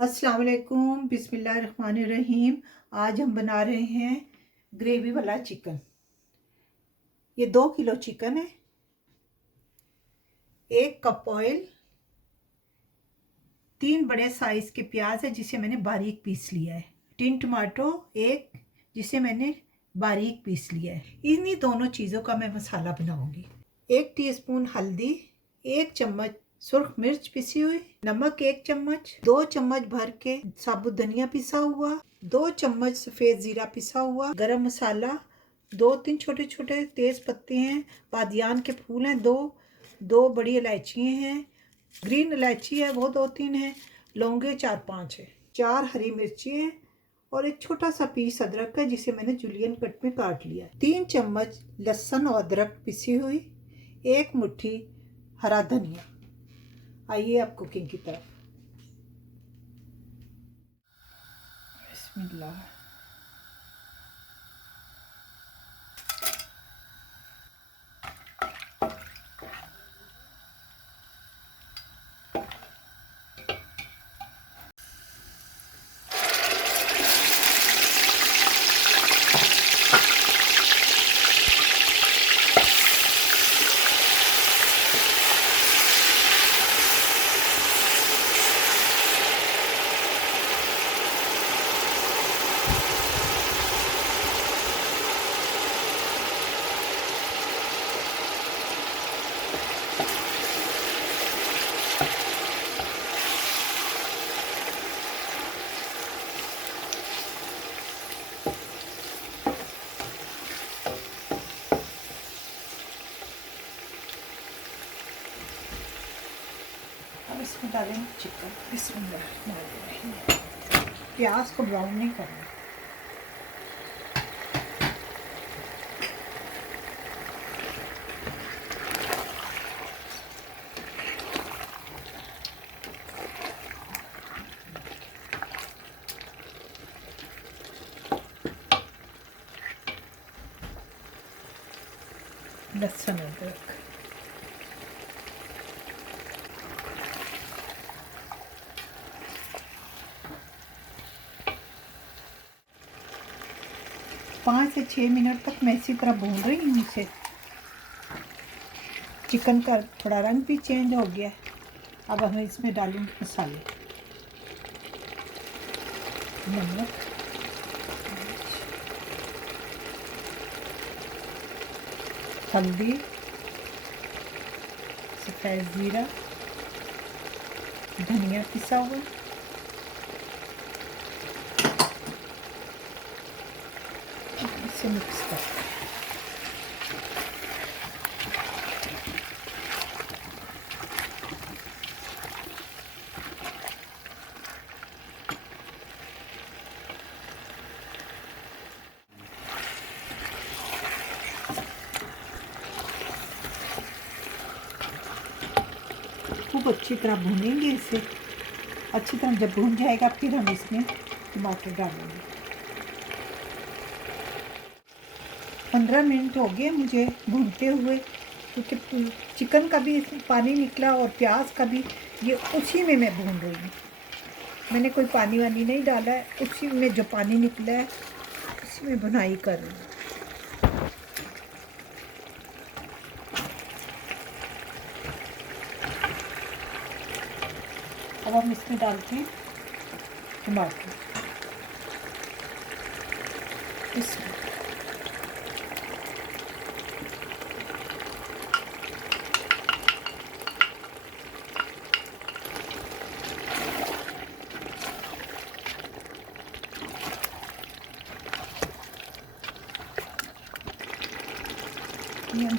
अस्सलाम वालेकुम, बिस्मिल्लाहिर्रहमानिर्रहीम। आज हम बना रहे हैं ग्रेवी वाला चिकन। ये 2 किलो चिकन है, 1 कप ऑयल, 3 बड़े साइज के प्याज है जिसे मैंने बारीक पीस लिया है, 3 टमाटो 1 जिसे मैंने बारीक पीस लिया है। इन्हीं दोनों चीज़ों का मैं मसाला बनाऊंगी। 1 टीस्पून हल्दी, 1 चम्मच सुर्ख मिर्च पिसी हुई, नमक 1 चम्मच, 2 चम्मच भर के साबुत धनिया पिसा हुआ, 2 चम्मच सफ़ेद ज़ीरा पिसा हुआ, गरम मसाला, 2-3 छोटे छोटे तेज़ पत्ते हैं, बादियान के फूल हैं, 2 बड़ी इलायची हैं, ग्रीन इलायची है वो 2-3 है, लौंगे 4-5 है, 4 हरी मिर्ची हैं और एक छोटा सा पीस अदरक है जिसे मैंने जुलियन कट में काट लिया। 3 चम्मच लहसुन और अदरक पिसी हुई, 1 मुट्ठी हरा धनिया। आइए अब कुकिंग की तरफ। बिस्मिल्लाह। अब इसमें डालेंगे चिकन। बिस्मिल्लाह। प्याज को ब्राउन नहीं करना। लहसुन अदरक, पाँच से 6 मिनट तक मैं इसी तरह भून रही हूँ इसे। चिकन का थोड़ा रंग भी चेंज हो गया है। अब हम इसमें डालेंगे मसाले, नमक, हल्दी, सफ़ेद ज़ीरा, धनिया पिसा हुआ, इसे मिक्स कर। खूब अच्छी तरह भूनेंगे इसे। अच्छी तरह जब भून जाएगा फिर हम इसमें टमाटर डालेंगे। 15 मिनट हो गए मुझे भूनते हुए, क्योंकि चिकन का भी इसमें पानी निकला और प्याज का भी। ये उसी में मैं भून रही हूँ, मैंने कोई पानी वानी नहीं डाला है। उसी में जो पानी निकला है उसी में भुनाई कर रही हूँ। अब हम इसमें डालते हैं टमाटर। इसमें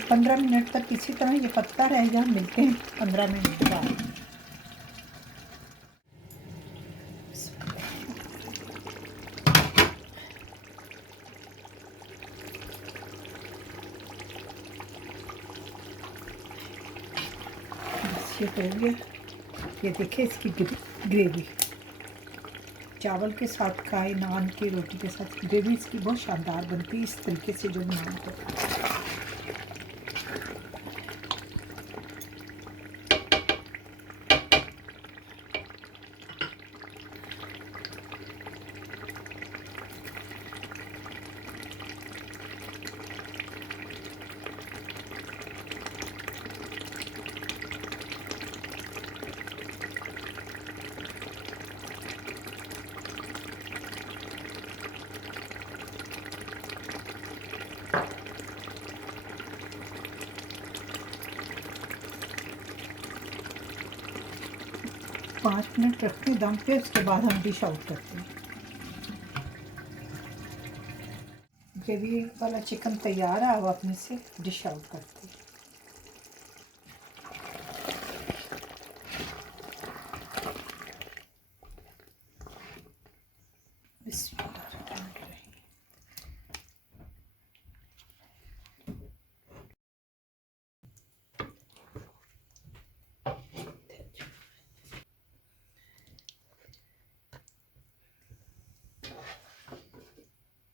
15 मिनट तक इसी तरह ये पकता रहेगा। मिलते हैं 15 मिनट बाद। ये हो गया। ये देखिए इसकी ग्रेवी चावल के साथ खाए, नान की रोटी के साथ ग्रेवी इसकी बहुत शानदार बनती है। इस तरीके से जो बनाओ तो 5 मिनट रखते हैं दम पे, उसके बाद हम डिश आउट करते हैं। ग्रेवी वाला चिकन तैयार है, अब अपने से डिश आउट करते हैं।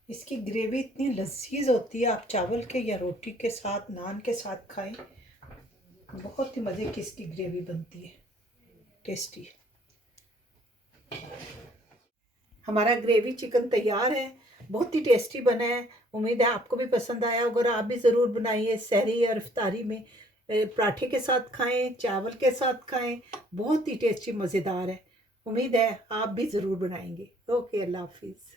इसकी ग्रेवी इतनी लजीज होती है, आप चावल के या रोटी के साथ, नान के साथ खाएं, बहुत ही मज़े की इसकी ग्रेवी बनती है, टेस्टी। हमारा ग्रेवी चिकन तैयार है, बहुत ही टेस्टी बना है। उम्मीद है आपको भी पसंद आया होगा और आप भी ज़रूर बनाइए। सहरी और इफ्तारी में पराठे के साथ खाएं, चावल के साथ खाएं, बहुत ही टेस्टी मज़ेदार है। उम्मीद है आप भी ज़रूर बनाएंगे। ओके, अल्लाह हाफिज़।